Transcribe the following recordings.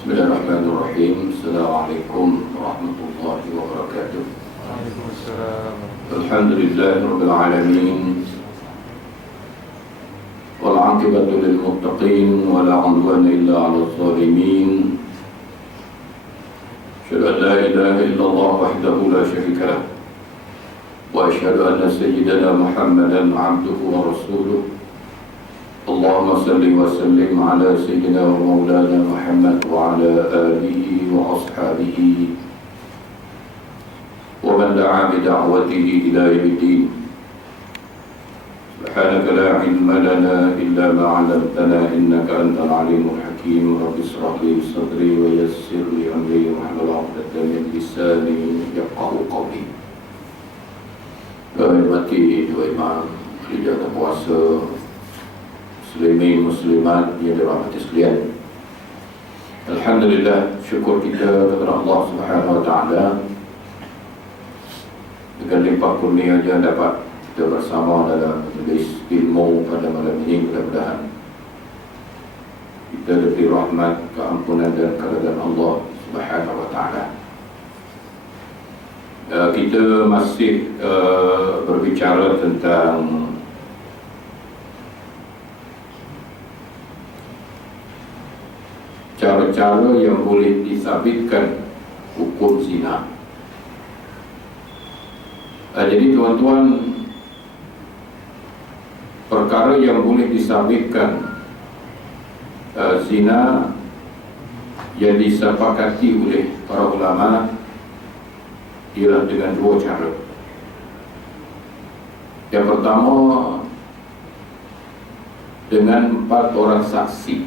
Bismillahirrahmanirrahim. Assalamualaikum warahmatullahi wabarakatuh. Waalaikumsalam. Alhamdulillahirabbil alamin. Wal 'aqibatu lil muttaqin wa la 'udwana illa 'alal zalimin. Asyhadu an la ilaha illallah wahdahu la syarika lah. Wa asyhadu anna sayyidana Muhammadan 'abduhu wa rasuluh. Allahumma salli wa sallim ala sayyidina wa maulana Muhammad wa ala alihi wa ashabihi wa man da'a bi da'watihi ila yaumiddin. Subhanaka la ilma lana illa ma 'allamtana innaka antal alimul hakim. Rabbi ishrah li sadri wa yassir li amri wahlul 'uqdatam min lisani yafqahu qawli. Hormati dua imam, jaga puasa, muslimin muslimat yang dirahmati sekalian. Alhamdulillah, syukur kita kepada Allah Subhanahu wa taala dengan limpah kurnia-Nya dapat kita bersama dalam majlis ilmu pada malam ini. Mudah-mudahan kita diberi rahmat, keampunan dan keridhaan Allah Subhanahu wa taala. Kita masih berbicara tentang cara-cara yang boleh disabitkan hukum zina. Jadi tuan-tuan, perkara yang boleh disabitkan zina yang disepakati oleh para ulama ialah dengan dua cara. Yang pertama, dengan 4 orang saksi.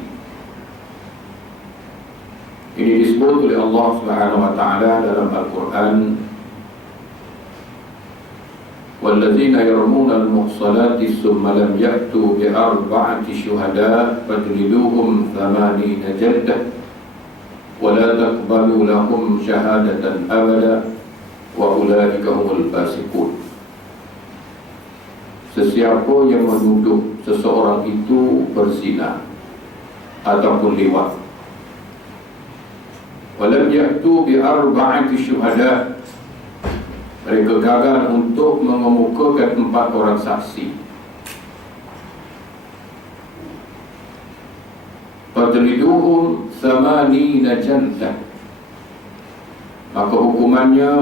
Ini disebut oleh Allah Subhanahu wa taala dalam Al-Qur'an, "Walladzina yarmuna al-muhsanati tsumma lam ya'tu bi arba'ati syuhada fajliduhum 80 jaldah wa la taqbalu lahum syahadatan abada wa ulaika humul fasiqun." Sesiapa yang menuduh seseorang itu berzina ataupun liwat, walam ya'tu bi arba'ati syuhada, mereka gagal untuk mengemukakan 4 orang saksi, fajliduhum 80 jaldah, maka hukumannya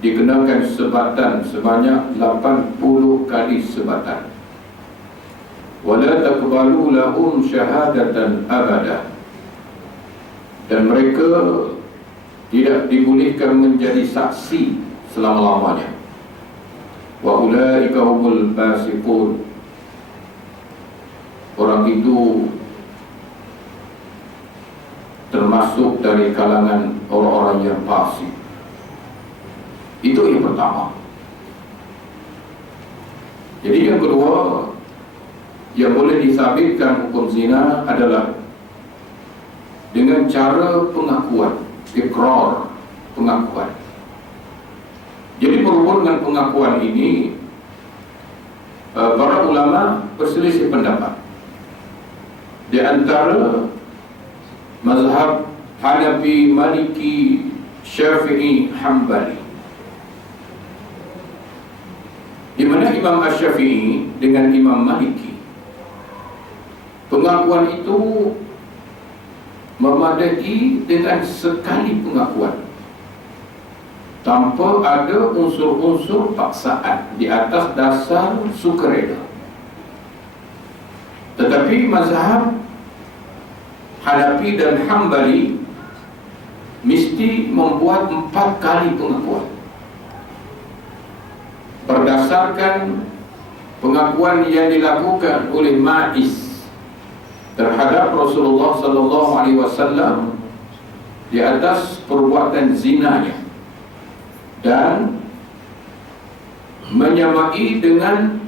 dikenakan sebatan sebanyak 80 kali sebatan. Wala taqbalu lahum syahadatan abada, dan mereka tidak dibolehkan menjadi saksi selama-lamanya. Wa ulaika humul fasiqun, orang itu termasuk dari kalangan orang-orang yang fasik. Itu yang pertama. Jadi yang kedua yang boleh disabitkan hukum zina adalah dengan cara pengakuan, ikrar, pengakuan. Jadi berhubung dengan pengakuan ini, para ulama berselisih pendapat. Di antara mazhab Hanafi, Maliki, Syafi'i, Hambali, di mana Imam Asy-Syafi'i dengan Imam Maliki, pengakuan itu memadai dengan sekali pengakuan tanpa ada unsur-unsur paksaan di atas dasar sukarela. Tetapi mazhab Hanafi dan Hambali mesti membuat 4 kali pengakuan berdasarkan pengakuan yang dilakukan oleh Ma'iz terhadap Rasulullah sallallahu alaihi wasallam di atas perbuatan zinanya, dan menyamai dengan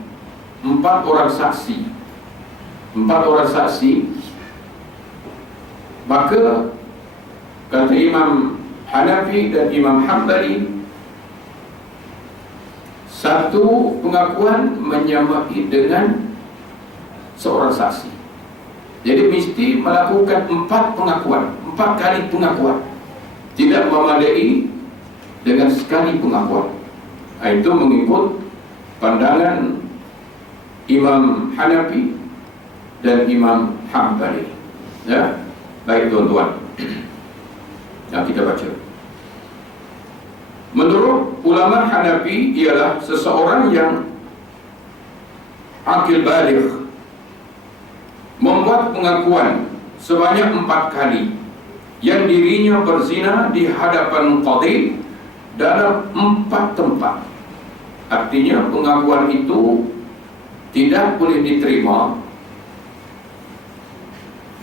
4 orang saksi. 4 orang saksi, maka kata Imam Hanafi dan Imam Hambali, Satu pengakuan menyamai dengan seorang saksi. Jadi mesti melakukan 4 pengakuan, 4 kali pengakuan. Tidak memadai dengan sekali pengakuan. Itu mengikut pandangan Imam Hanafi dan Imam Hambali. Ya, baik tuan-tuan. Nah, kita baca. Menurut ulama Hanafi ialah seseorang yang akil baligh membuat pengakuan sebanyak 4 kali yang dirinya berzina di hadapan qadhi dalam 4 tempat. Artinya pengakuan itu tidak boleh diterima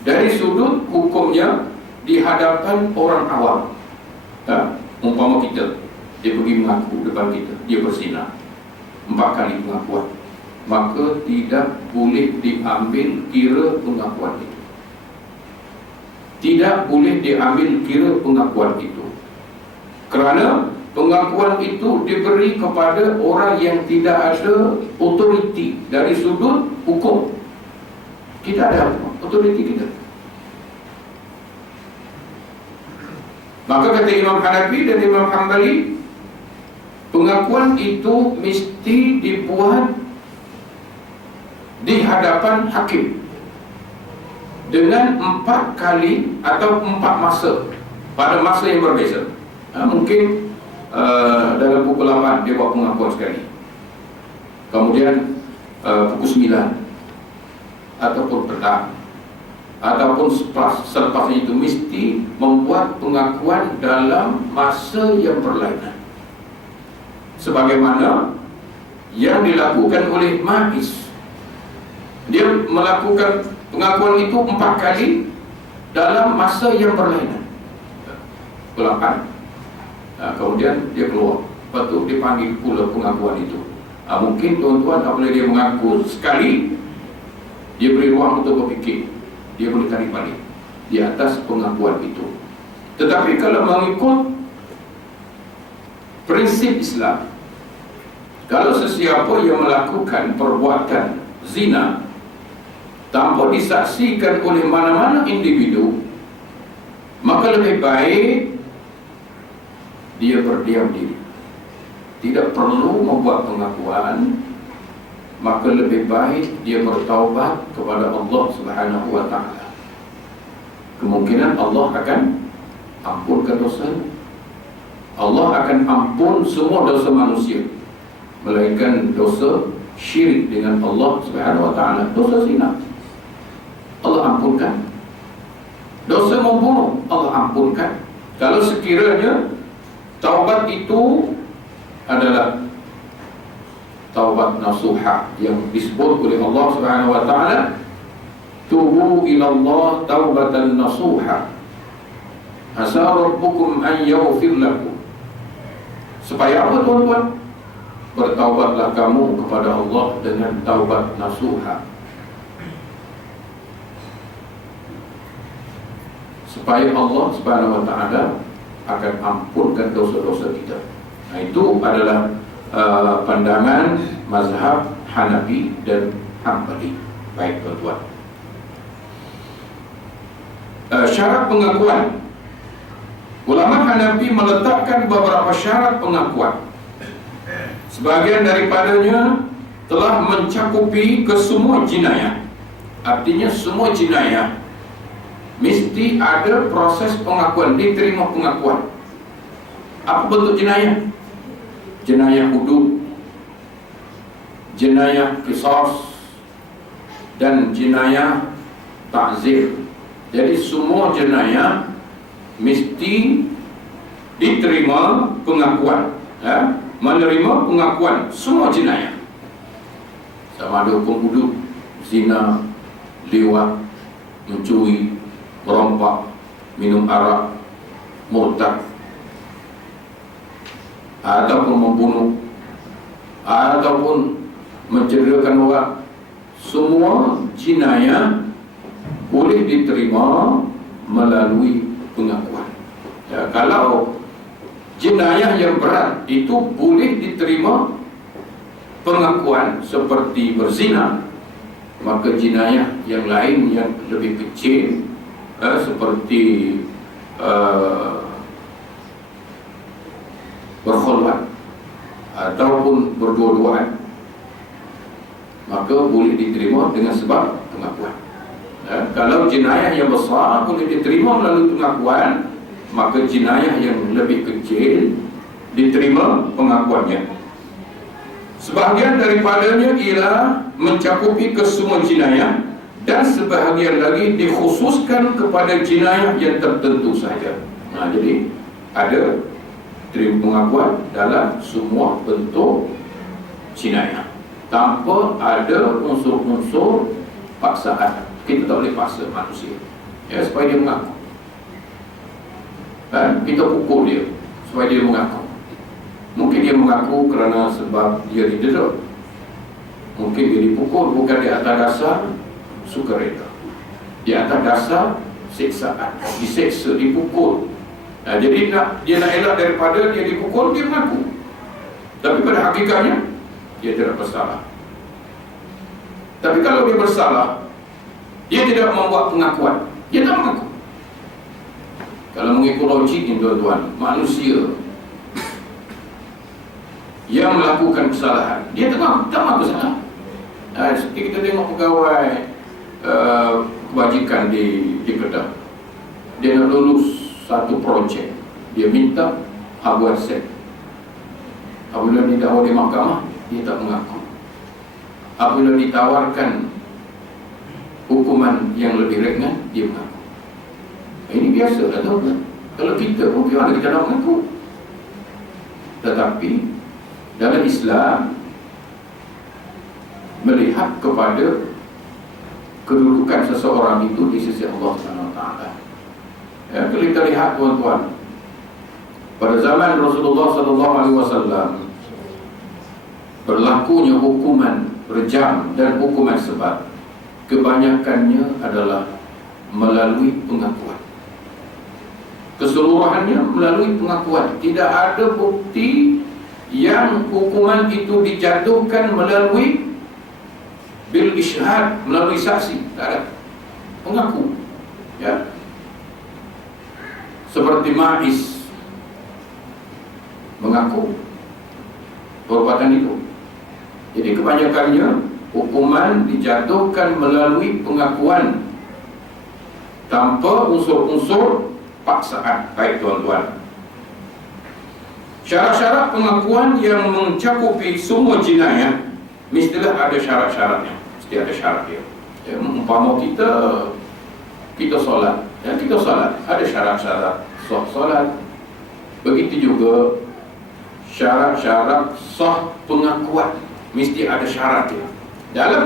dari sudut hukumnya di hadapan orang awam. Umpama kita, dia pergi mengaku depan kita, dia berzina 4 kali pengakuan, maka tidak boleh diambil kira pengakuan itu. Tidak boleh diambil kira pengakuan itu, kerana pengakuan itu diberi kepada orang yang tidak ada otoriti dari sudut hukum. Kita ada otoriti kita. Maka kata Imam Hanafi dan Imam Hambali, pengakuan itu mesti dibuat di hadapan hakim dengan 4 kali atau 4 masa, pada masa yang berbeza. Mungkin dalam pukul 8 dia buat pengakuan sekali, kemudian pukul 9 ataupun petang, ataupun selepas itu mesti membuat pengakuan dalam masa yang berlainan, sebagaimana yang dilakukan oleh Ma'iz. Dia melakukan pengakuan itu 4 kali dalam masa yang berlainan. Pukul 8, kemudian dia keluar, lepas tu dia panggil pula pengakuan itu. Mungkin tuan-tuan apabila dia mengaku sekali, dia beri ruang untuk berfikir, dia boleh tarik balik di atas pengakuan itu. Tetapi kalau mengikut prinsip Islam, kalau sesiapa yang melakukan perbuatan zina tanpa disaksikan oleh mana-mana individu, maka lebih baik dia berdiam diri, tidak perlu membuat pengakuan. Maka lebih baik dia bertaubat kepada Allah Subhanahu wa ta'ala. Kemungkinan Allah akan ampunkan dosa. Allah akan ampun semua dosa manusia, melainkan dosa syirik dengan Allah Subhanahu wa ta'ala. Dosa zina Allah ampunkan, dosa membunuh Allah ampunkan, kalau sekiranya taubat itu adalah taubat nasuha yang disebut oleh Allah Subhanahu wa ta'ala, tubu ilallah taubatan nasuha asa rabbukum an yaghfir lakum. Supaya apa tuan-tuan? Bertaubatlah kamu kepada Allah dengan taubat nasuha, supaya Allah Subhanahu wa ta'ala akan ampunkan dosa-dosa kita. Itu adalah pandangan mazhab Hanafi dan Hambali. Baik tuan-tuan, syarat pengakuan. Ulama Hanafi meletakkan beberapa syarat pengakuan. Sebagian daripadanya telah mencakupi ke semua jinayah. Artinya semua jinayah mesti ada proses pengakuan, diterima pengakuan. Apa bentuk jenayah? Jenayah hudud, jenayah qisas, dan jenayah ta'zir. Jadi semua jenayah mesti diterima pengakuan, menerima pengakuan semua jenayah. Sama ada hukum hudud, zina, liwat, mencuri, merompak, minum arak, murtad, ataupun membunuh, ataupun mencederakan orang. Semua jinayah boleh diterima melalui pengakuan. Kalau jenayah yang berat itu boleh diterima pengakuan seperti berzina, maka jinayah yang lain yang lebih kecil seperti berkhulwat ataupun berdua-duaan, maka boleh diterima dengan sebab pengakuan. Kalau jinayah yang besar boleh diterima melalui pengakuan, maka jinayah yang lebih kecil diterima pengakuannya. Sebahagian daripadanya ialah mencakupi kesemua jinayah, dan sebahagian lagi dikhususkan kepada jinayah yang tertentu sahaja. Jadi ada terima pengakuan dalam semua bentuk jinayah tanpa ada unsur-unsur paksaan. Kita tak boleh paksa manusia supaya dia mengaku. Kita pukul dia supaya dia mengaku. Mungkin dia mengaku kerana sebab dia didera. Mungkin dia dipukul bukan di atas dasar sukarela, di atas dasar siksaan, diseksa, dipukul. Jadi dia nak elak daripada dia dipukul, dia mengaku. Tapi pada hakikatnya dia tidak bersalah. Tapi kalau dia bersalah, dia tidak membuat pengakuan, dia tak mengaku. Kalau mengikut logik ini tuan-tuan, manusia yang melakukan kesalahan, dia tak mengaku salah. Seperti kita tengok pegawai kebajikan di Kedah, dia nak lulus satu projek, dia minta buat set. Apabila didakwa di mahkamah, dia tak mengaku. Apabila ditawarkan hukuman yang lebih ringan, dia mengaku. Ini biasa lah tuan. Kalau kita pun bagaimana kita nak mengaku? Tetapi dalam Islam melihat kepada kedudukan seseorang itu di sisi Allah SWT. Kalau kita lihat tuan-tuan, pada zaman Rasulullah SAW berlakunya hukuman rejam dan hukuman sebat, kebanyakannya adalah melalui pengakuan. Keseluruhannya melalui pengakuan. Tidak ada bukti yang hukuman itu dijatuhkan melalui bil isyhad, melalui saksi. Tak ada. Pengaku. Seperti Ma'is mengaku perbuatan itu. Jadi kebanyakannya hukuman dijatuhkan melalui pengakuan tanpa unsur-unsur paksaan. Baik tuan-tuan, syarat-syarat pengakuan yang mencakupi semua jinayah mestilah ada syarat-syaratnya. Mesti ada syarat dia. Umpama kita solat, kita solat ada syarat-syarat sah solat. Begitu juga syarat-syarat sah pengakuan, mesti ada syarat dia. Dalam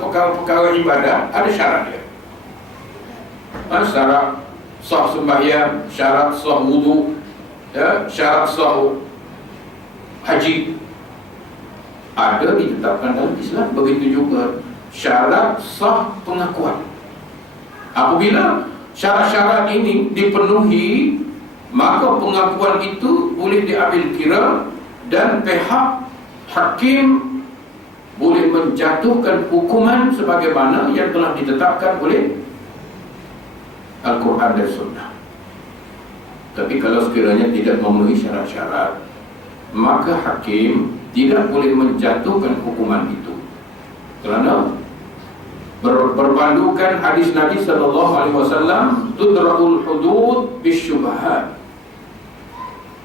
perkara-perkara ibadah ada syarat dia. Syarat sah sembahyang, syarat sah wudu, syarat sah haji ada ditetapkan dalam Islam. Begitu juga syarat sah pengakuan. Apabila syarat-syarat ini dipenuhi, maka pengakuan itu boleh diambil kira dan pihak hakim boleh menjatuhkan hukuman sebagaimana yang telah ditetapkan oleh Al-Quran dan Sunnah. Tapi kalau sekiranya tidak memenuhi syarat-syarat, maka hakim tidak boleh menjatuhkan hukuman itu, kerana berpandukan hadis Nabi SAW, tudra'ul hudud bisyubhat.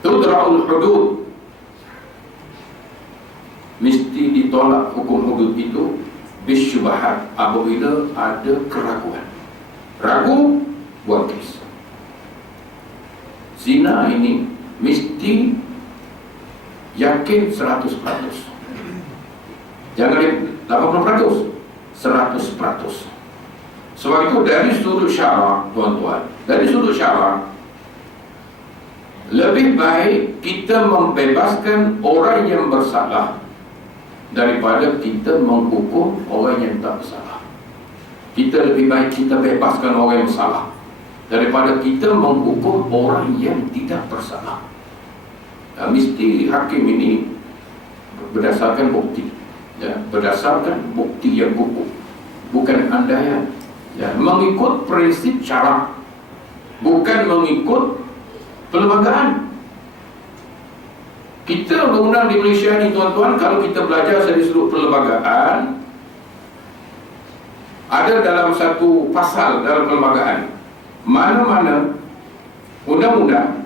Tudra'ul hudud, mesti ditolak hukum hudud itu bisyubhat, apabila ada keraguan. Ragu, buat kes. Zina ini mesti yakin 100%. Jangan 80%, 100%. Sebab itu dari sudut syarak, tuan-tuan, dari sudut syarak, lebih baik kita membebaskan orang yang bersalah daripada kita menghukum orang yang tak bersalah. Kita lebih baik kita bebaskan orang yang salah daripada kita menghukum orang yang tidak bersalah. Mesti hakim ini berdasarkan bukti, ya, berdasarkan bukti yang kukuh, bukan andaian, ya, mengikut prinsip syarak, bukan mengikut perlembagaan. Kita undang-undang di Malaysia ni tuan-tuan, kalau kita belajar dari seluruh perlembagaan, ada dalam satu pasal dalam perlembagaan, mana-mana undang-undang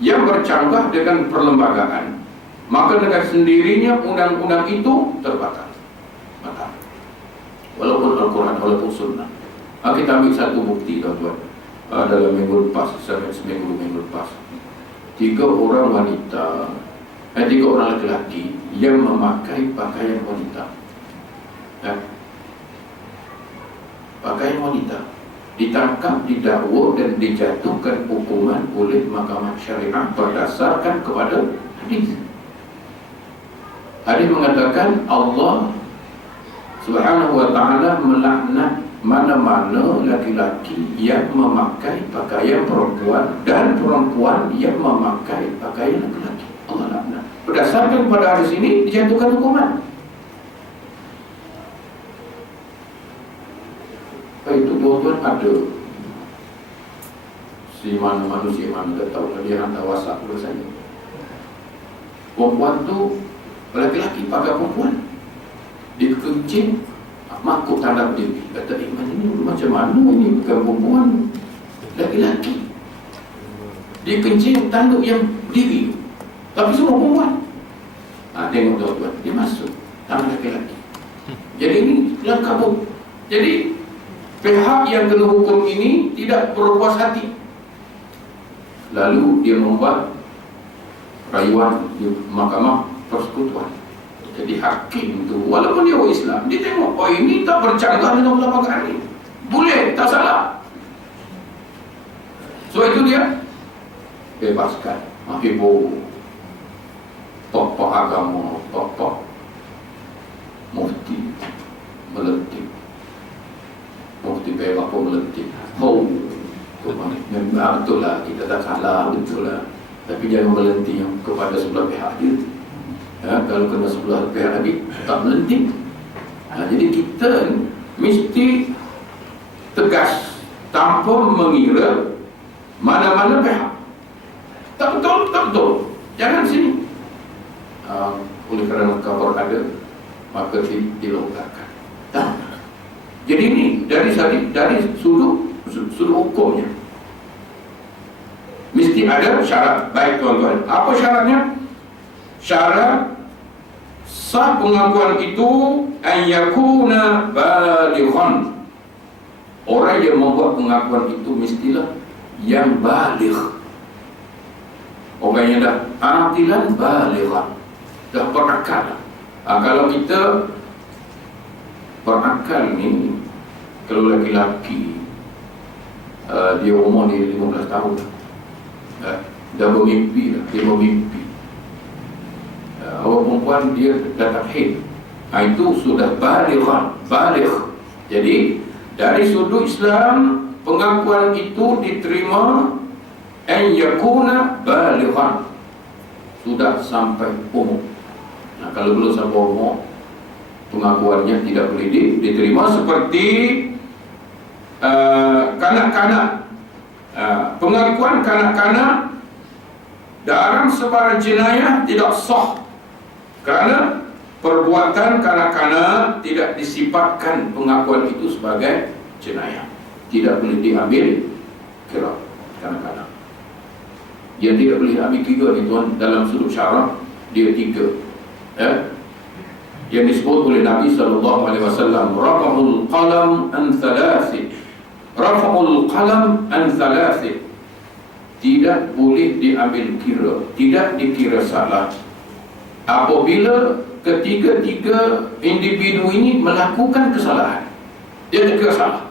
yang bercanggah dengan perlembagaan, maka dengan sendirinya undang-undang itu terbatal. Batal. Walaupun Al-Quran, walaupun Sunnah. Kita ambil satu bukti tuan-tuan. Dalam minggu lepas, seminggu lepas, 3 orang wanita, 3 orang lelaki yang memakai pakaian wanita, pakaian wanita, ditangkap, didakwa dan dijatuhkan hukuman oleh Mahkamah Syariah berdasarkan kepada hadis. Hadis mengatakan Allah Subhanahu wa ta'ala melaknat mana-mana laki-laki yang memakai pakaian perempuan dan perempuan yang memakai pakaian laki-laki. Allah laknat. Berdasarkan pada hadis ini dijatuhkan hukuman. Itu tuan-tuan ada si mana manusia mana tak tahu, dia hantar WhatsApp kepada saya. Perempuan tu, laki-laki pakai perempuan, dia kencing makuk tanda diri. Kata iman ini macam mana ini, bukan perempuan, laki-laki. Dia kencing tanduk yang berdiri, tapi semua perempuan. Tengok tuan-tuan, dia masuk tangan laki-laki. Jadi ini langkah kabur. Jadi pihak yang kena hukum ini tidak berpuas hati, lalu dia membuat rayuan di Mahkamah Persekutuan. Jadi hakim itu, walaupun dia orang Islam, dia tengok, oh ini tak bercanggah dengan perlembagaan ini, boleh, tak salah. So itu dia bebaskan. Ibu tokoh agama, tokoh mufti melentik, mufti Perak pun melentik. Memang betul lah, kita tak salah, betul lah, tapi jangan melentik kepada sebelah pihak dia. Kalau kena sebelah pihak lagi tak melentik. Jadi kita mesti tegas tanpa mengira mana-mana pihak. Tak betul, tak betul, jangan sini. Oleh kerana kabar ada, maka dilonggarkan. Jadi ini dari sudut hukumnya mesti ada syarat. Baik tuan-tuan, apa syaratnya? Syarat sah pengakuan itu an yakuna balighan. Orang yang membuat pengakuan itu mestilah yang baligh. Orang yang dah aqilan balighan, dah berakal. Kalau kita berakal ni, kalau laki-laki dia umur dia 15 tahun dah bermimpi dah, dia bermimpi. Orang perempuan dia dah takhid, itu sudah balighan, baligh. Jadi dari sudut Islam, pengakuan itu diterima an yakuna balighan, sudah sampai umur. Kalau belum sampai umur, pengakuannya tidak boleh diterima. Seperti kanak-kanak, pengakuan kanak-kanak dalam sebarang jenayah tidak sah, kerana perbuatan kanak-kanak tidak disifatkan pengakuan itu sebagai jenayah. Tidak boleh diambil kira kanak-kanak. Yang tidak boleh ambil kira ni tuan, dalam sudut syarak dia 3, yang disebut oleh Nabi SAW, rafa'ul qalam an thalathin, rafa'ul qalam an thalathin, tidak boleh diambil kira, tidak dikira salah apabila ketiga-tiga individu ini melakukan kesalahan. Dia dikira salah,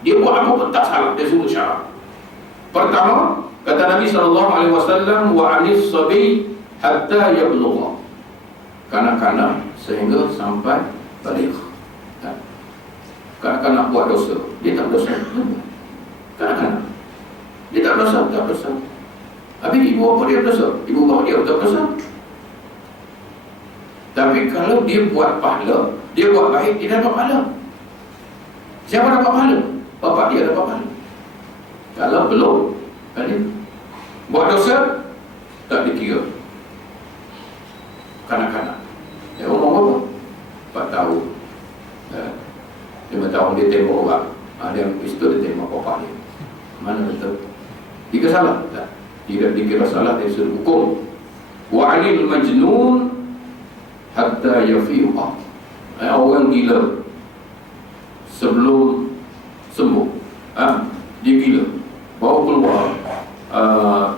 dia buat apa pun tak salah, dia sudut syarak. Pertama, kata Nabi SAW, wa anis sabi hatta yablugha, kanak-kanak sehingga sampai baligh. Kanak-kanak buat dosa, dia tak dosa. Kanak-kanak dia tak dosa, tak dosa. Habis ibu bapa dia dosa, ibu bapa dia tak dosa. Tapi kalau dia buat pahala, dia buat baik, dia dapat pahala. Siapa dapat pahala? Bapak dia dapat pahala. Kalau belum, dia buat dosa, tak dikira. Kanak-kanak umur berapa? 4 tahun, 5 tahun dia tembak orang. Dia ambil pistol, dia tembak bapak dia. Mana betul? Dikira salah? Tak. Tidak dikira salah, dia suruh hukum. Wa'anil majnun hatta yafiqa. Orang gila sebelum sembuh, dia gila, bawa keluar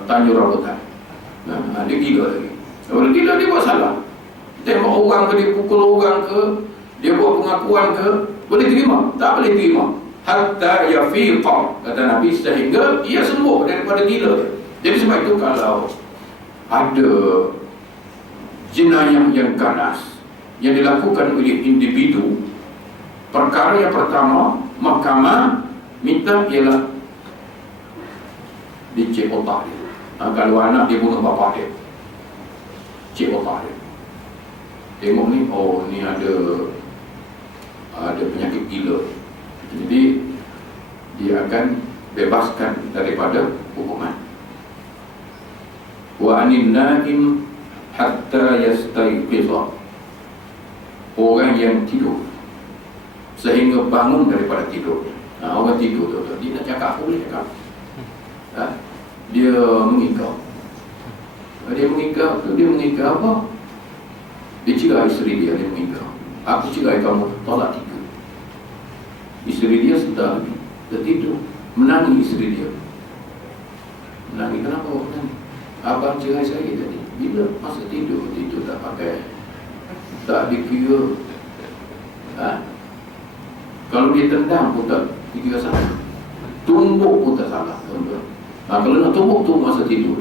tanjur rambutan. Dia gila lagi. Orang gila dia buat salah, tembak orang ke, dia pukul orang ke, dia buat pengakuan ke, boleh terima? Tak boleh terima. Hatta yafiqa, kata Nabi, sehingga ia sembuh daripada gila. Jadi sebab itu kalau ada jenayah yang ganas yang dilakukan oleh individu, perkara yang pertama mahkamah minta ialah dicek otak dia. Kalau anak dia bunuh bapa dia, cek otak dia. Tengok ni, oh ni ada penyakit gila. Jadi dia akan bebaskan daripada hukuman. Wa anin naim hatta yastayqiza. Orang yang tidur sehingga bangun daripada tidur. Orang tidur tu, dia nak cakap, boleh cakap. Dia mengigau. Dia mengigau apa? Dia cerai isteri dia mengigau. Aku cerai kamu, tolak 3. Isteri dia sedar lagi, dia tidur, menangis isteri dia. Menangis, kenapa awak menangis? Abang cerai saya tadi. Bila masa tidur tak pakai, tak dikira. Kalau dia tendang pun tak dikira salah, tumbuk pun tak salah, tuan-tuan. Kalau nak tumbuk tu masa tidur.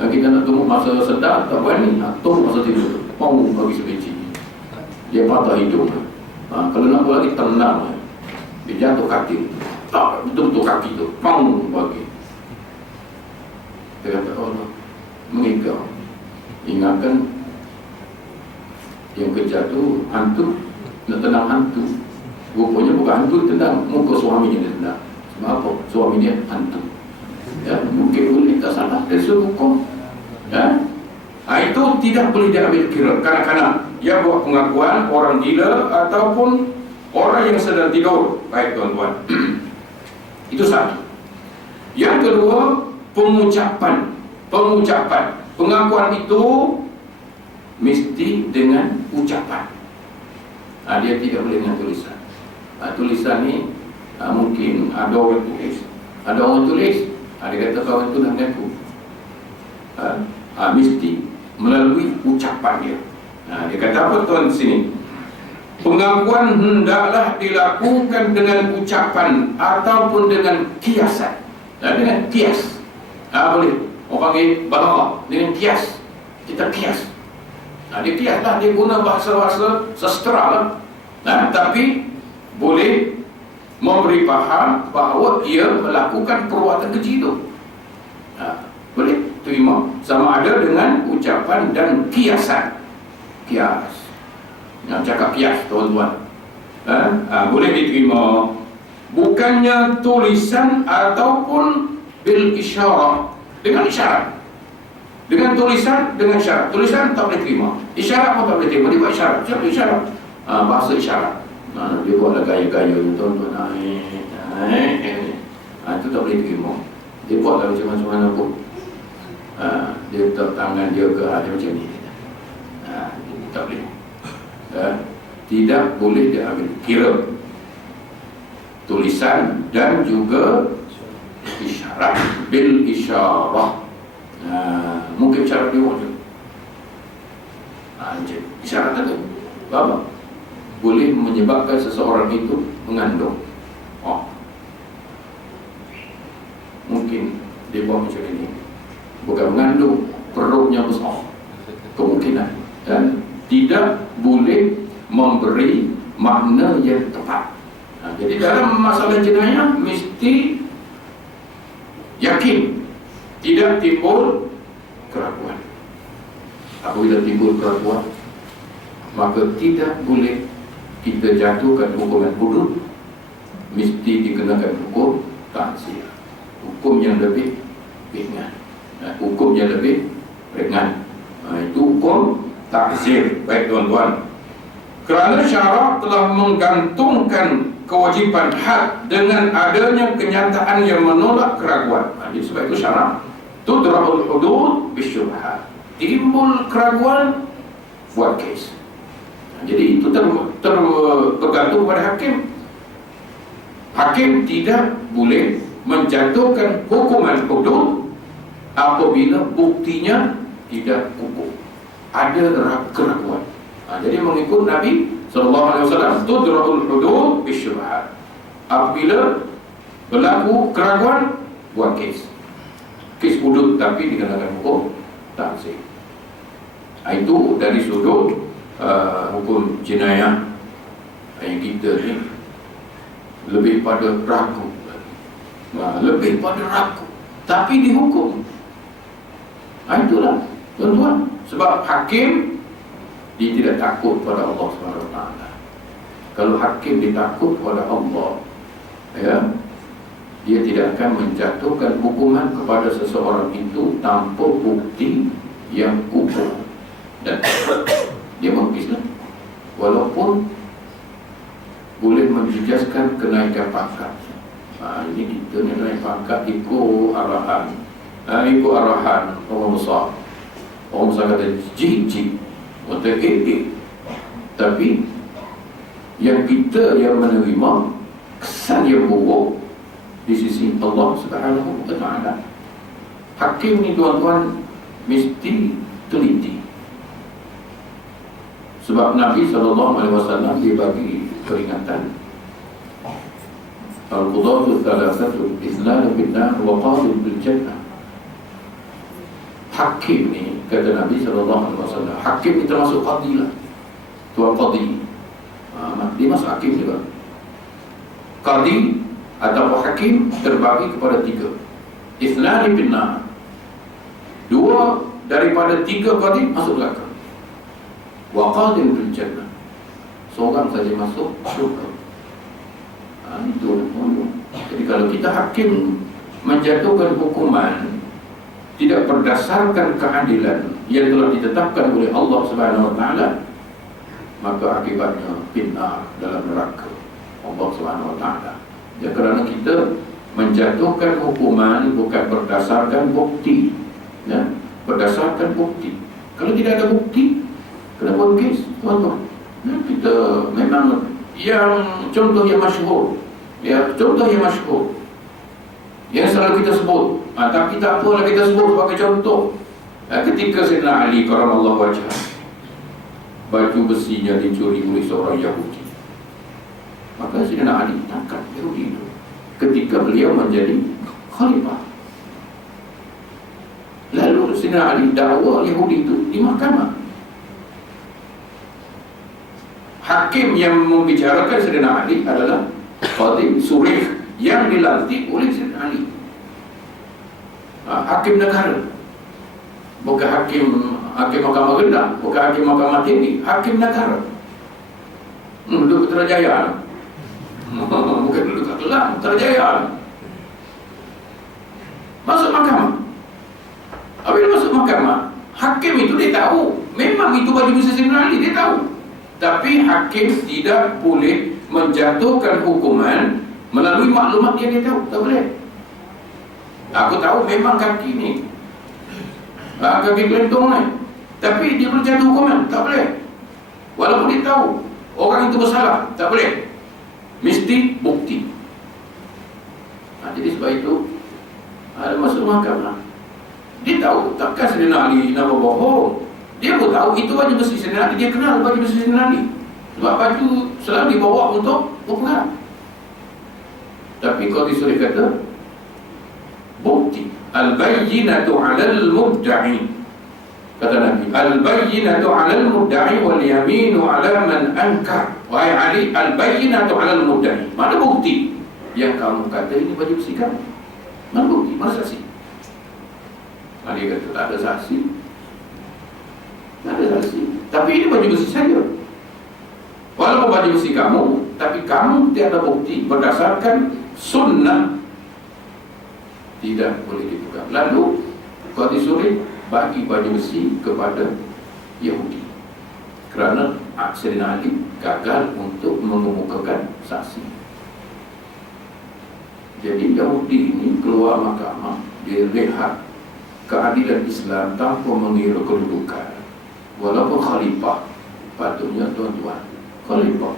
Kita nak tumbuk masa sedar tak berani, tumbuk masa tidur, pong bagi sebiji, dia patah hidung. Kalau nak buat lagi tenang, dia jatuh kaki, tak betul-betul kaki tu, pong bagi. Dia kata, oh, mengigau. Ingatkan yang kerja tu hantu, nak tenang hantu. Rupanya bukan hantu tendang, muka suaminya dia tendang. Sebab apa? Suami dia hantu. Mungkin boleh tak salah, dia suruh hukum. Itu tidak boleh diambil kira. Kanak-kanak yang buat pengakuan orang gila ataupun orang yang sedang tidur. Baik tuan-tuan. Itu satu. Yang kedua, pengucapan. Pengakuan itu mesti dengan ucapan. Dia tidak boleh dengan tulisan. Tulisan ni mungkin ada orang tulis. Dia kata kawan itu nak mengaku. Mesti melalui ucapan dia. Dia kata apa tuan di sini? Pengakuan hendaklah dilakukan dengan ucapan ataupun dengan kiasan. Dengan kias. Boleh. Orang panggil balagha dengan kias. Kita kias. Dia kias lah, dia guna bahasa-bahasa sastra lah. Tapi boleh memberi faham bahawa ia melakukan perbuatan keji itu. Boleh terima. Sama ada dengan ucapan dan kiasan. Kias. Cakap kias, tuan-tuan. Boleh diterima. Bukannya tulisan ataupun bil isyarat. Dengan isyarat. Dengan tulisan, dengan isyarat. Tulisan tak boleh terima. Isyarat pun tak boleh terima. Dia buat isyarat. Siapa isyarat? Bahasa isyarat. Dia buatlah gaya-gaya tu, tuan-tuan. Itu tak boleh terima. Dia buatlah macam mana pun. Dia letak tangan dia ke dia macam ni. Tak boleh. Tidak boleh diambil kira. Tulisan dan juga isyarat. Bil isyarah. Mungkin isyarat dia orang juga. Isyarat itu apa? Boleh menyebabkan seseorang itu mengandung. Mungkin dia buat macam ini, bukan mengandung, perutnya besar. Kemungkinan. Dan tidak boleh memberi makna yang tepat. Jadi dalam masalah jenayah mesti yakin tidak timbul keraguan. Apabila timbul keraguan, maka tidak boleh kita jatuhkan hukuman hudud, mesti dikenakan hukum ta'zir, hukum yang lebih ringan. Hukum yang lebih ringan, itu hukum ta'zir. Baik tuan-tuan, kerana syarak telah menggantungkan kewajiban had dengan adanya kenyataan yang menolak keraguan. Jadi sebab itu syarak tudrabul hudud bisyubhat, timbul keraguan buat kes. Jadi itu tergantung pada hakim. Hakim tidak boleh menjatuhkan hukuman hudud apabila buktinya tidak kukuh, ada keraguan. Jadi mengikut Nabi SAW, tudrabul hudud bisyubhat, apabila berlaku keraguan buat kes hudud tapi dikenakan hukum ta'zir. Itu dari sudut hukum jenayah yang kita ni lebih pada ragu, lebih pada ragu tapi dihukum. Itulah tuan-tuan, sebab hakim dia tidak takut pada Allah SWT. Kalau hakim ditakut pada Allah, ya, dia tidak akan menjatuhkan hukuman kepada seseorang itu tanpa bukti yang kukuh, dan dia mengislah walaupun boleh menjejaskan kenaikan pangkat. Ini kita ni naik pangkat ikut arahan, orang besar. Orang besar kata jijik, kata tapi yang kita yang menerima kesan yang buruk di sisi Allah Subhanahu wa ta'ala. Hakim ni tuan-tuan mesti teliti. Sebab Nabi SAW dia bagi peringatan, al-qudatu thalathatu ithnani bin-nar wa qadin bil-jannah. Hakim ni, kata Nabi SAW, hakim ni termasuk qadi lah, tuan qadi. Dia masuk hakim juga. Qadi atau hakim terbagi kepada 3. Ithnani bin-nar, 2 daripada 3 qadi masuk neraka. Wa qadin bil-jannah, seorang saja masuk syurga. Itu. Jadi kalau kita hakim menjatuhkan hukuman tidak berdasarkan keadilan yang telah ditetapkan oleh Allah Subhanahu wa ta'ala, maka akibatnya finnar, dalam neraka Allah Subhanahu wa ta'ala. Ya, kerana kita menjatuhkan hukuman bukan berdasarkan bukti, ya, berdasarkan bukti. Kalau tidak ada bukti, kena buat kes, tuan-tuan. Ya, kita memang yang contoh yang masyhur, ya, contoh yang masyhur yang selalu kita sebut, tapi tak apalah kita sebut sebagai contoh. Ketika Sayyidina Ali karamallahu wajhah, baju besinya dicuri oleh seorang Yahudi, maka Sayyidina Ali tangkap Yahudi itu ketika beliau menjadi khalifah. Lalu Sayyidina Ali dakwa Yahudi itu di mahkamah. Hakim yang membicarakan Sayyidina Ali adalah Qadhi Surih yang dilantik oleh Sayyidina Ali. Hakim negara, bukan hakim mahkamah rendah, bukan hakim mahkamah tinggi, hakim negara. Duduk Putrajaya, bukan duduk kat Kelang, Putrajaya. Masuk mahkamah. Apabila masuk mahkamah, hakim itu dia tahu memang itu baju besi Sayyidina Ali, dia tahu. Tapi hakim tidak boleh menjatuhkan hukuman melalui maklumat yang dia tahu. Tak boleh. Aku tahu memang kaki ni, kaki kelentong ni, tapi dia boleh jatuh hukuman. Tak boleh. Walaupun dia tahu orang itu bersalah, tak boleh. Mesti bukti. Jadi sebab itu ada masuk mahkamah, dia tahu takkan Sayyidina Ali nak berbohong. Dia pun tahu itu baju besi Sayyidina Ali, dia kenal baju besi Sayyidina Ali, sebab baju selalu dibawa untuk berperang. Tapi kalau disuruh kata bukti, al-bayyinatu 'alal mudda'i, kata Nabi, al-bayyinatu 'alal mudda'i wal yaminu 'ala man ankar. Wahai Ali, al-bayyinatu 'alal mudda'i, mana bukti yang kamu kata ini baju besi kamu? Mana bukti? Mana saksi? Ali kata tak ada saksi, tak ada saksi, tapi ini baju besi saja. Walaupun baju besi kamu, tapi kamu tiada bukti berdasarkan sunnah, tidak boleh dipegang. Lalu kau disuruh bagi baju besi kepada Yahudi kerana Sayyidina Ali gagal untuk mengemukakan saksi. Jadi Yahudi ini keluar mahkamah, dia lihat keadilan Islam tanpa mengira kedudukan. Walaupun khalifah, patutnya tuan-tuan, khalifah,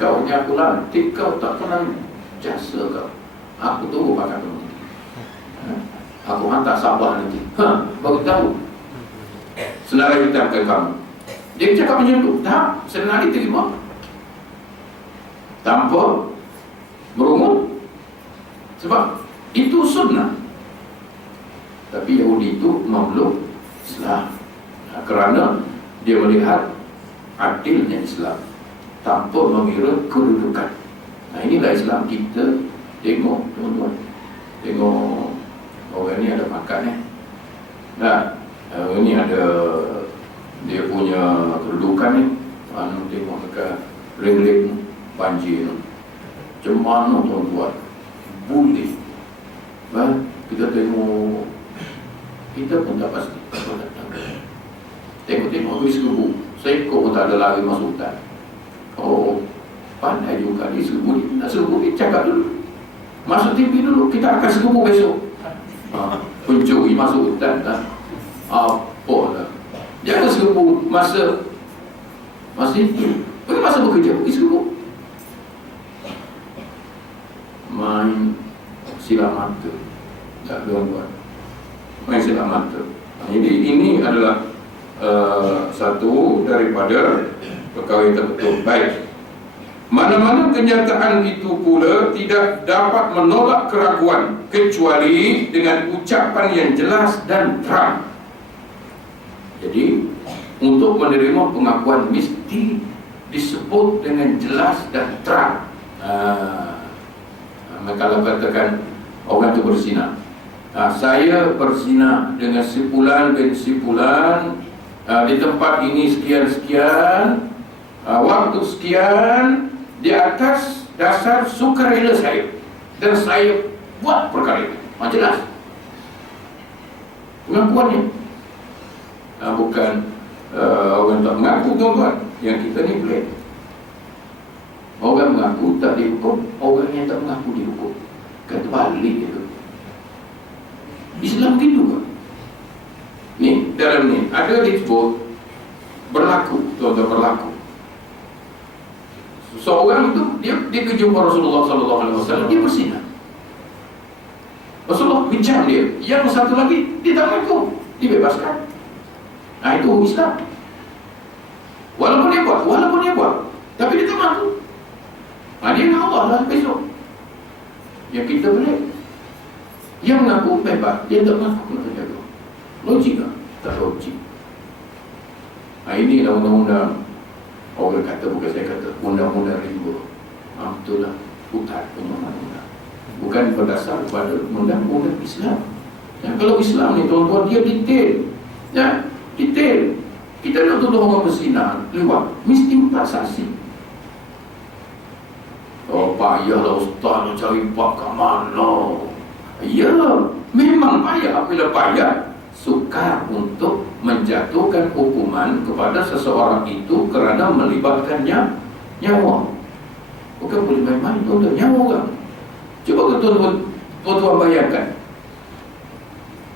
kau ni aku lantik, kau tak kenal jasa kau. Aku tunggu pakai kamu. Aku hantar Sabah nanti. Baru tahu. Senara hitam ke kamu. Dia cakap macam tu. Tak, senara terima. Tanpa merungut. Sebab itu sunnah. Tapi Yahudi itu memeluk Islam. Kerana dia melihat adilnya Islam tanpa mengira kedudukan. Nah, inilah Islam kita. Tengok tuan-tuan, tengok orang ni ada makan Nah, ini ada dia punya kedudukan ni. Tengok dekat ring banjir macam mana tuan-tuan boleh. Kita tengok, kita pun tak pasti. Tengok-tengok habis kebu, seekor pun tak ada lari masuk hutan. Oh, pandai juga dia serbu ni. Nak serbu ni cakap dulu, masuk TV dulu, kita akan serbu besok. Pencuri masuk hutan lah. Apa lah, jangan serbu masa itu. Masa bekerja, pergi serbu. Main silam mata. Tak tuan-tuan, main silam mata. Jadi ini adalah satu daripada perkara yang terbetul. Baik, mana-mana kenyataan itu pula tidak dapat menolak keraguan kecuali dengan ucapan yang jelas dan terang. Jadi untuk menerima pengakuan mesti disebut dengan jelas dan terang. Kalau katakan orang itu berzina, saya berzina dengan si fulan bin si fulan di tempat ini sekian-sekian, waktu sekian, di atas dasar sukarela saya, dan saya buat perkara itu. Jelas pengakuannya. Bukan orang tak mengaku tuan-tuan. Yang kita ni boleh. Orang mengaku tak dihukum, orang yang tak mengaku dihukum. Kata balik itu. Islam gitu kan? Ni dalam ni ada disebut berlaku, tuan-tuan, berlaku. Seorang itu dia kejumpa Rasulullah SAW, dia berzina. Rasulullah bincang dia. Yang satu lagi dia tak mengaku, dibebaskan. Nah, itu Islam. Walaupun dia buat, tapi dia tak mengaku. Dia dengan Allah lah besok. Yang kita boleh. Yang mengaku bebas, dia tak mengaku kena jaga. Logik tak? Tak logik. Inilah undang-undang. Orang kata, bukan saya kata, undang-undang rimba. Betul lah, hutan punya undang-undang. Bukan berdasar pada undang-undang Islam. Kalau Islam ni tuan-tuan, dia detail. Detail. Kita nak tuduh orang berzina lewat, mesti empat saksi. Payahlah ustaz nak cari bab kat mana. Ya, memang payah. Bila payah, sukar untuk menjatuhkan hukuman kepada seseorang itu kerana melibatkannya nyawa. Bukan boleh main-main tuan-tuan, nyawa orang. Cuba tuan-tuan bayangkan,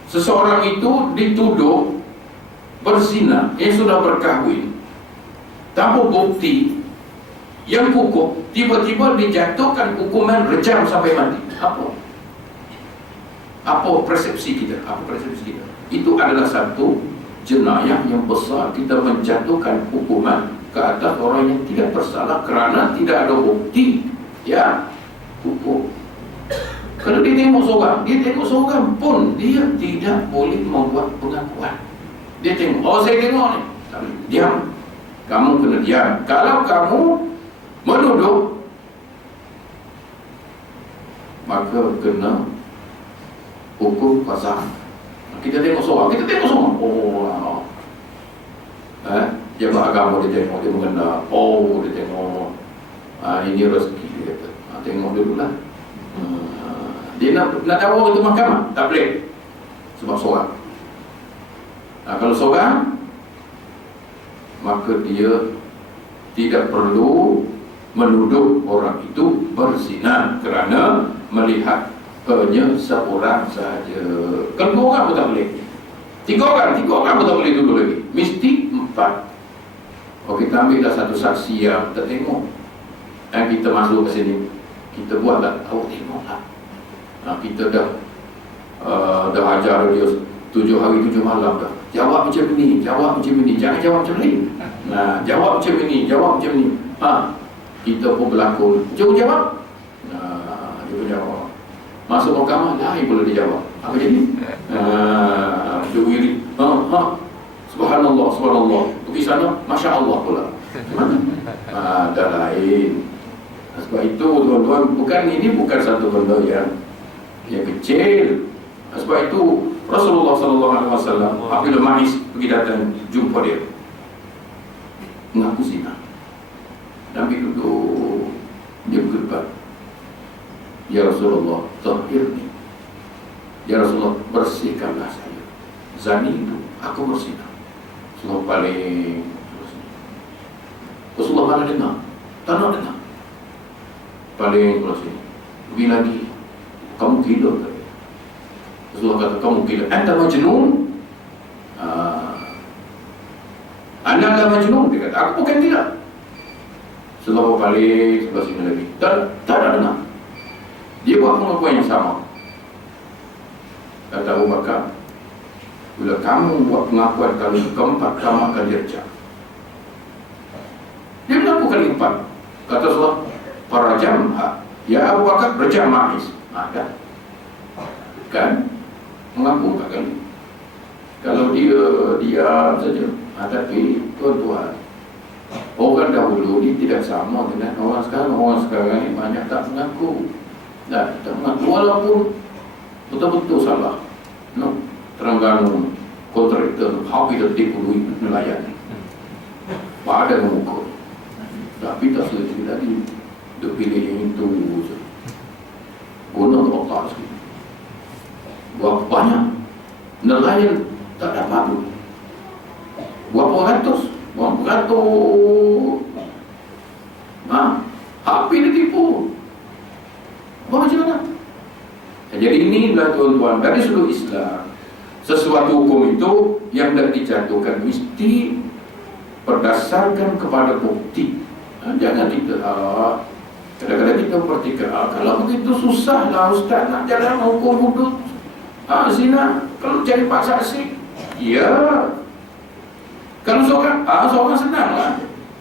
seseorang itu dituduh berzina yang sudah berkahwin tanpa bukti yang kukuh, tiba-tiba dijatuhkan hukuman rejam sampai mati. Apa persepsi kita? Itu adalah satu jenayah yang besar. Kita menjatuhkan hukuman ke atas orang yang tidak bersalah kerana tidak ada bukti. Hukum. Kalau dia tengok seorang pun dia tidak boleh membuat pengakuan. Dia tengok, saya tengok ni, diam. Kamu kena diam. Kalau kamu menuduh, maka kena hukum qazaf. Kita tengok seorang. Dia beragama, dia tengok, dia mengenal. Oh, dia tengok. Ini rezeki dia kata. Tengok dulu lah. Dia nak tahu itu mahkamah, tak boleh. Sebab seorang. Kalau seorang, maka dia tidak perlu menuduh orang itu berzina kerana melihat hanya seorang sahaja. Kalau 2 orang pun tak boleh. 3 orang pun tak boleh duduk lagi. Mesti 4. Kita ambil dah satu saksi yang tak tengok. Dan kita masuk ke sini, kita buat tak? Awak tengoklah. Kita dah ajar dia 7 hari 7 malam dah. Jawab macam ni, jawab macam ni. Jangan jawab macam ni. Jawab macam ni, jawab macam ni. Kita pun berlakon. Jom jawab. Dia pun jawab. Masuk mahkamah, lain pula dia jawab. Apa jadi? Dia wiri. Subhanallah, subhanallah. Pergi sana, Masya Allah pula. Mana? Dah lain. Sebab itu tuan-tuan, ini bukan satu benda yang kecil. Sebab itu Rasulullah SAW apabila Ma'is pergi datang jumpa dia, mengaku zina. Nabi duduk, dia berdebat. Ya Rasulullah, tahhirni. Ya Rasulullah, bersihkanlah saya. Zani itu, aku berzina. Rasulullah paling Rasulullah mana dengar? Tak nak dengar. Paling bersih. Lebih lagi, kamu gila tak? Rasulullah kata, kamu gila. Anta majnun? Anda adalah majnun? Dia kata, aku bukan gila. Rasulullah balik sebelah sini lagi. Tak ada dengar. Dia buat pengakuan yang sama. Kata Abu Bakar, bila kamu buat pengakuan kali keempat, kamu akan direjam. Dia mengaku kali keempat. Kata Rasulullah, parajam. Ya Abu Bakar, rejam Ma'is. Kan? Mengaku tak kali. Kalau dia diam saja. Tapi tuan-tuan, orang dahulu ni tidak sama dengan orang sekarang. Orang sekarang ni banyak tak mengaku. Tak mengaku walaupun betul-betul salah. Terengganu kontraktor hak kita tipu nelayan. Pada mengukur. Tapi tak selesai lagi. Dia pilih yang itu je. Guna Allah sekali. Berapa banyak nelayan tak dapat tu. Berapa ratus. Api dia tipu. Macam mana? Jadi inilah tuan-tuan, dari sudut Islam, sesuatu hukum itu yang dah dijatuhkan mesti berdasarkan kepada bukti. Jangan kita kadang-kadang kita pertikaikan, kalau begitu susahlah Ustaz nak jalan hukum hudud zina. Kalau cari pak saksi, ya. Kalau seorang senang lah.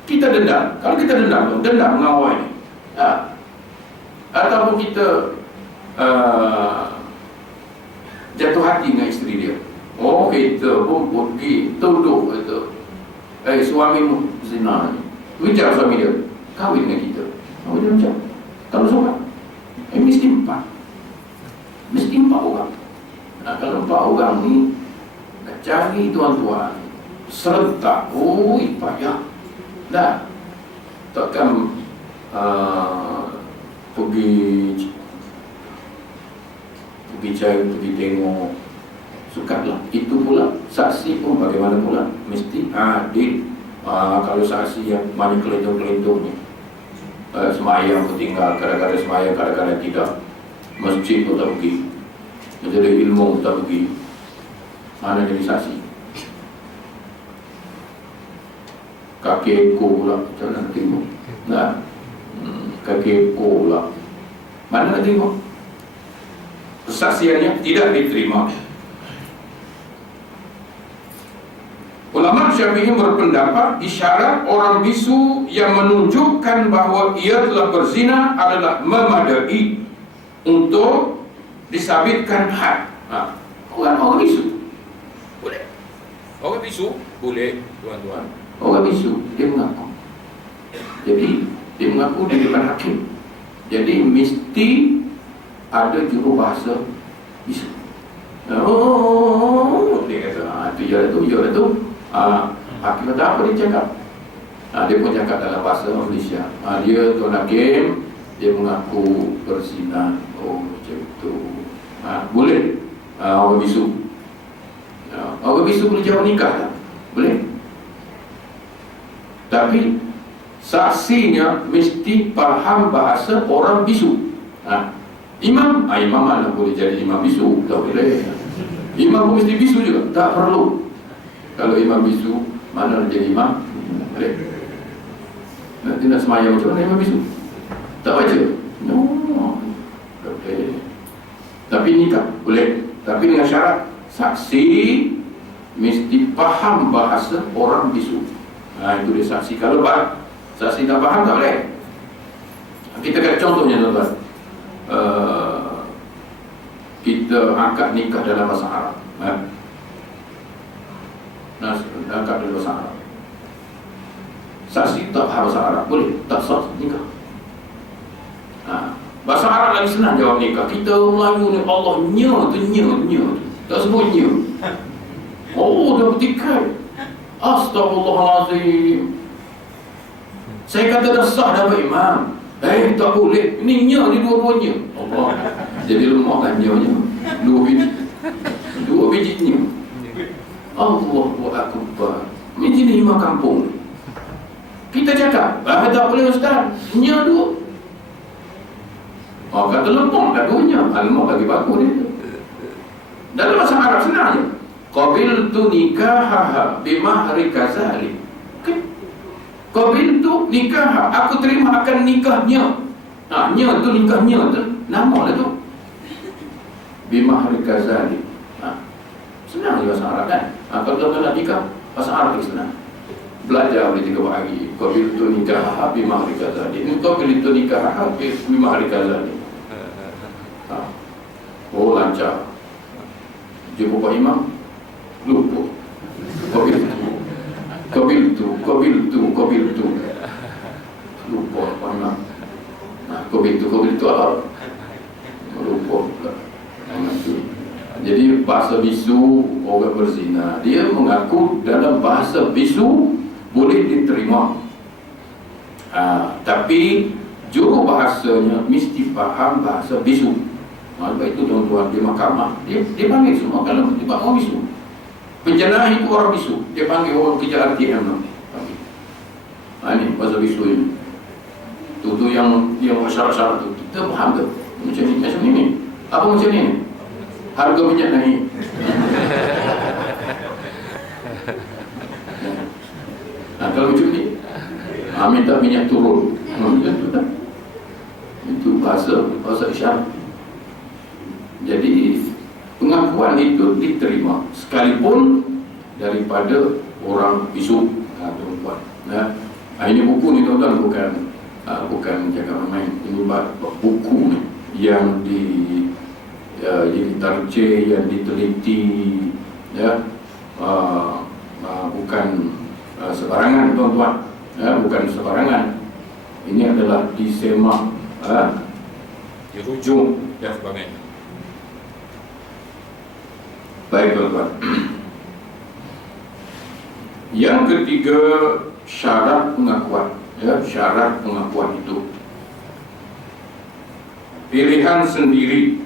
Kita dendam. Kalau kita dendam mengawal ini. Ataupun kita jatuh hati dengan isteri dia. Kita pun pergi tuduh kata, suamimu zina ni. Bicara suami dia, kahwin dengan kita. Dia macam, kalau seorang mesti 4. Mesti 4 orang. Kalau 4 orang ni nak cari tuan-tuan serentak, payah. Dah takkan pergi cari, pergi tengok. Sukatlah. Itu pula saksi pun bagaimana pula mesti adil. Kalau saksi yang banyak kelentong-kelentong ni, semayang tinggal, kadang-kadang semayang, kadang-kadang tidak. Masjid pun tak pergi, majlis ilmu pun tak pergi. Mana jadi saksi? Kaki ekor pula, macam mana nak tengok? Kaki ekor pula, mana nak tengok? Kesaksiannya tidak diterima. Ulama Syafi'i berpendapat isyarat orang bisu yang menunjukkan bahawa ia telah berzina adalah memadai untuk disabitkan had. Orang bisu boleh. Orang bisu boleh, tuan-tuan. Orang bisu dia mengaku. Jadi dia mengaku di depan hakim. Jadi mesti ada juru bahasa bisu. Dia kata itu. Hakim kata apa dia cakap? Dia pun cakap dalam bahasa Malaysia. Dia Tuan Hakim, dia mengaku berzina. Oh macam itu. Boleh? Orang bisu. Orang bisu boleh jawab nikah tak? Boleh. Tapi saksinya mesti faham bahasa orang bisu. Imam mana boleh jadi imam bisu? Tak boleh. Imam pun mesti bisu juga? Tak perlu. Kalau imam bisu, mana nak jadi imam? Boleh. Nanti nak semayang macam mana imam bisu? Tak baca? No. Tak boleh. Tapi nikah boleh. Tapi dengan syarat saksi mesti faham bahasa orang bisu. Itu dia saksi. Kalau saksi tak faham tak boleh. Kita kata contohnya tuan-tuan. Kita angkat nikah dalam bahasa Arab. Angkat dalam bahasa Arab. Saksi tak faham bahasa Arab, boleh tak sah nikah. Bahasa Arab lagi senang jawab nikah. Kita Melayu ni Allah nya tu. Tak sebut nya. Oh, dah bertikai. Astagfirullahalazim. Saya kata dah sah dah Pak Imam. Tak boleh. Ini nya ni dua-duanya. Allah. Jadi lemah kan nya. Dua biji nya. Allahu Akbar. Ini jenis imam kampung. Kita cakap, tak boleh Ustaz. Nya dua. Kata lemah dah duanya. Lemah lagi bagus dia. Dalam bahasa Arab senang je. Qabiltu nikahaha bimahri kazalik. Qabiltu nikaha, aku terima akan nikahnya. Nya tu nikahnya tu nama lah tu. Bimahri kazalik. Senang je bahasa Arab kan. Kalau tuan-tuan nak nikah, bahasa Arab ni senang. Belajar boleh 3 hari. Qabiltu nikahaha bimahri kazalik. Qabiltu nikahaha bimahri kazalik. Oh lancar. Jumpa Pak Imam, lupa. Qabiltu. Lupa Pak Imam. Qabiltu apa? Lupa pula. Jadi bahasa bisu orang berzina, dia mengaku dalam bahasa bisu boleh diterima. Tapi juru bahasanya mesti faham bahasa bisu. Sebab itu tuan-tuan di mahkamah dia panggil semua kalau tiba orang bisu. Penjenayah itu orang bisu, dia panggil orang kerja RTM lah. Ini bahasa bisu ini. Itu yang syarat-syarat tu kita faham ke? Macam ni. Apa macam ni? Harga minyak naik. Kalau macam ni, minta minyak turun. Itu bahasa isyarat. Jadi pengakuan itu diterima sekalipun daripada orang bisu. Tuan-tuan. Ini buku ni tuan-tuan bukan cakap main. Ini buku ni yang diterjemah, yang diteliti, bukan sebarangan tuan-tuan. Bukan sebarangan. Ini adalah disemak, dirujuk dan sebagainya. Baik tuan-tuan. Yang ketiga, syarat pengakuan. Syarat pengakuan itu pilihan sendiri.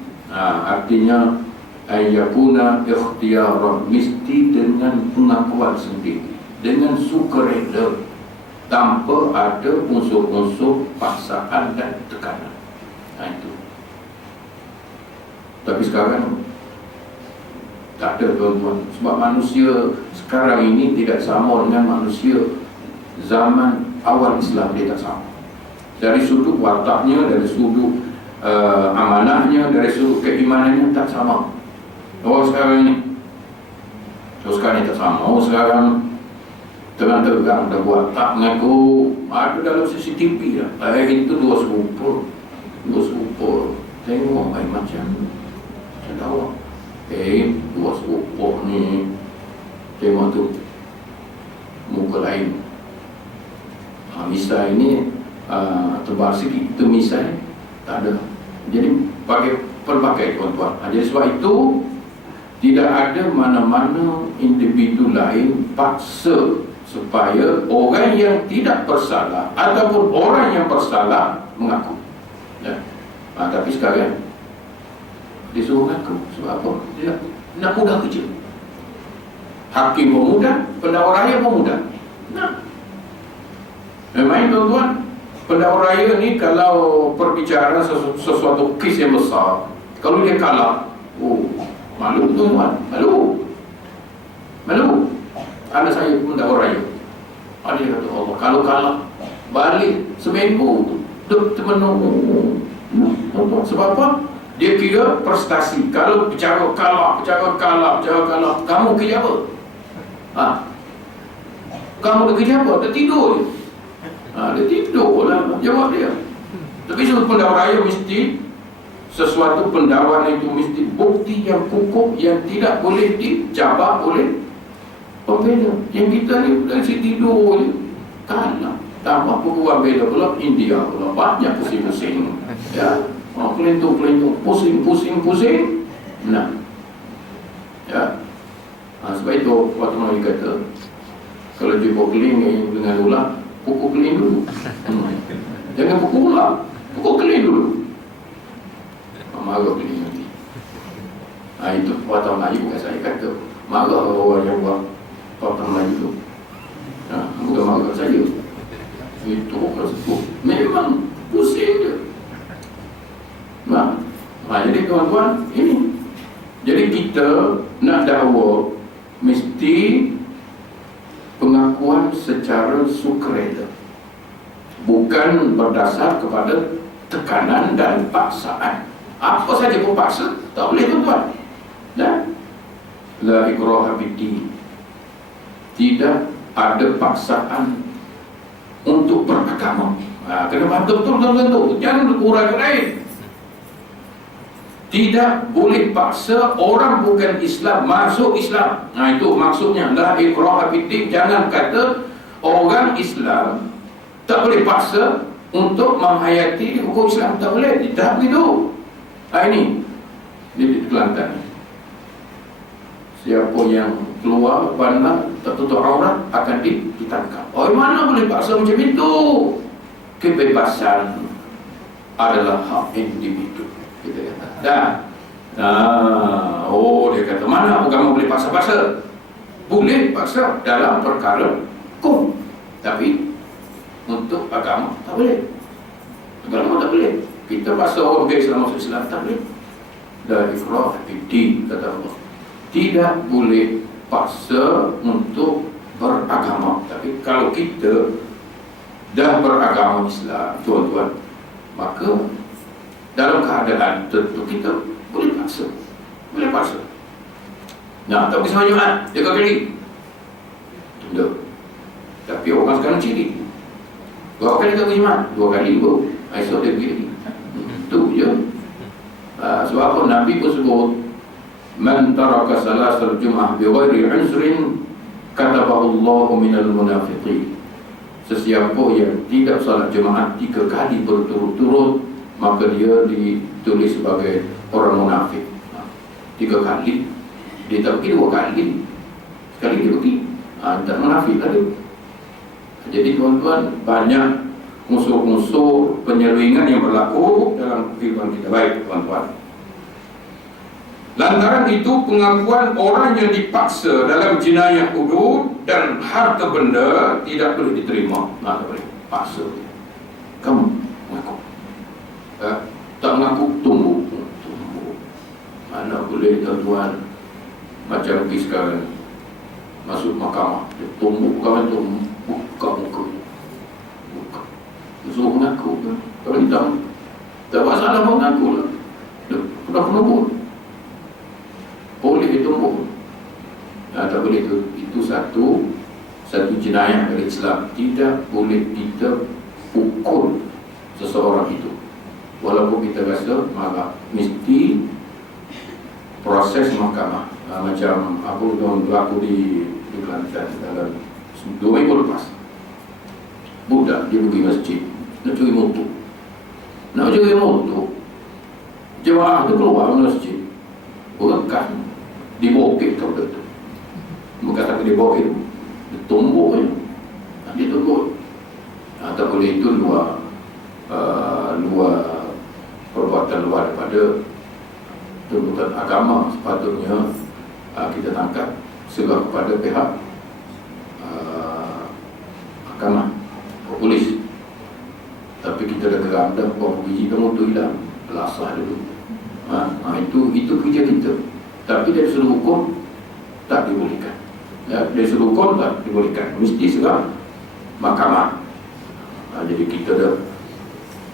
Artinya ayyakuna ikhtiyara, mesti dengan pengakuan sendiri, dengan sukarela, tanpa ada unsur-unsur paksaan dan tekanan. Itu. Tapi sekarang tak ada tuan-tuan. Sebab manusia sekarang ini tidak sama dengan manusia zaman awal Islam. Dia tak sama. Dari sudut wataknya, dari sudut amanahnya, dari sudut keimanannya tak sama. Sekarang ni tak sama. Sekarang terang-terang dah buat, tak mengaku. Ada dalam CCTV lah. Itu dua serupa. Tengok macam tahu. Dua serupa ni, tengok tu muka lain. Misal ini tebal sikit, itu misal tak ada. Jadi pelbagai tuan-tuan. Jadi sebab itu tidak ada mana-mana individu lain paksa supaya orang yang tidak bersalah ataupun orang yang bersalah mengaku. Ya. Tapi sekarang disuruh mengaku. Sebab apa? Dia nak mudah kerja. Hakim pun mudah, pendakwa raya pun mudah. Nah, memang tuan-tuan, pendakwa raya ni kalau perbicaraan sesuatu kes yang besar, kalau dia kalah, malu tuan-tuan, malu. Ada saya pendakwa raya, dia kata, Allah, kalau kalah balik seminggu termenung. Sebab apa? Dia kira prestasi. Kalau bicara kalah, kamu kerja apa? Kamu kerja apa? Dia tidur je. Dia tidur lah, jawab dia. Tapi seluruh pendakwa raya mesti sesuatu pendakwaan itu mesti bukti yang kukuh yang tidak boleh dicabar oleh pembela. Yang kita ni dari tidur je, kalah. Tambah perguruan bela pula, India pula banyak pusing-pusing. Ya, kelentung, pusing. Nah, ya. Sebab itu waktu Nabi kata, kalau jumpa keling dengan ular, pukul keling dulu. Jangan pukul ular, pukul keling dulu. Marah keling nanti. Itu patah Melayu bukan saya kata. Marah orang yang buat patah Melayu tu. Bukan marah saya. Itu orang sebut memang pusing je. Jadi tuan-tuan, ini. Jadi kita nak dakwa mesti pengakuan secara sukarela, bukan berdasar kepada tekanan dan paksaan. Apa saja pun paksa tak boleh tuan-tuan. La ikraha fid-din. Tidak ada paksaan untuk beragama. Kena faham betul-betul. Jangan kurang-kurang. Tidak boleh paksa orang bukan Islam masuk Islam. Itu maksudnya. La ikraha fid-din. Jangan kata orang Islam tak boleh paksa untuk menghayati hukum Islam. Tak boleh. Tak begitu. Ini di Kelantan. Siapa yang keluar bandar tak tutup aurat akan ditangkap. Mana boleh paksa macam itu? Kebebasan adalah hak individu. Kita kata. Dia kata mana agama boleh paksa-paksa? Boleh paksa dalam perkara hukum, tapi untuk agama tak boleh. Agama tak boleh. Kita paksa orang Islam masuk Islam tak boleh. Dari ikrah fid-din kata Allah. Tidak boleh paksa untuk beragama. Tapi kalau kita dah beragama Islam, tuan-tuan, maka dalam keadaan tertentu kita boleh paksa. Boleh paksa. Tak pergi sama Jumaat, 3 kali. Tidak. Tapi orang sekarang ciri. Berapa kali tak pergi Jumaat? 2 kali pun. Esok dia pergi lagi. Itu je. Sebab apa Nabi pun sebut, man taraka salasal jum'ah bi ghairi unsrin katabahu Allahu minal munafiqin. Sesiapa yang tidak salat Jumaat 3 kali berturut-turut, maka dia ditulis sebagai orang munafik. 3 kali. Dia tak pergi 2 kali. Sekali dia pergi. Tak munafik tadi. Jadi tuan-tuan, banyak musuh-musuh penyelewingan yang berlaku dalam kehidupan kita. Baik tuan-tuan, lantaran itu pengakuan orang yang dipaksa dalam jenayah hudud dan harta benda tidak boleh diterima. Tak boleh paksa. Kamu mengaku, tak mengaku tunggu. Mana boleh tuan-tuan. Macam pergi sekarang masuk mahkamah, dia tumbuk kawan tu, buka muka, buka, suruh mengaku. Kalau tidak, tak masalah mengaku lah. Dah penumbuk, boleh ditumbuk. Tak boleh itu. Itu satu jenayah dari Islam. Tidak boleh kita pukul seseorang itu, walaupun kita rasa marah. Mesti proses mahkamah. Macam aku berlaku di Kelantan dalam 2 minggu lepas. Budak dia pergi masjid nak curi motor. Jemaah tu keluar dari masjid, berekan dibokek tu. Bukan tak dibokek, ditumbuk je. Ditumbuk. Tak boleh itu luar perbuatan luar daripada tuntutan agama. Sepatutnya kita tangkap serah kepada pihak mahkamah, polis. Tapi kita dah gerak dah berapa biji kamu tu hilang, belasah dulu. Itu kerja kita. Tapi dari sudut hukum tak dibolehkan. Dari sudut hukum tak dibolehkan. Mesti serah mahkamah. Jadi kita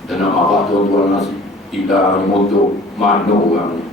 dah nak marah tuan-tuan nasi hilang motor mana orang ni.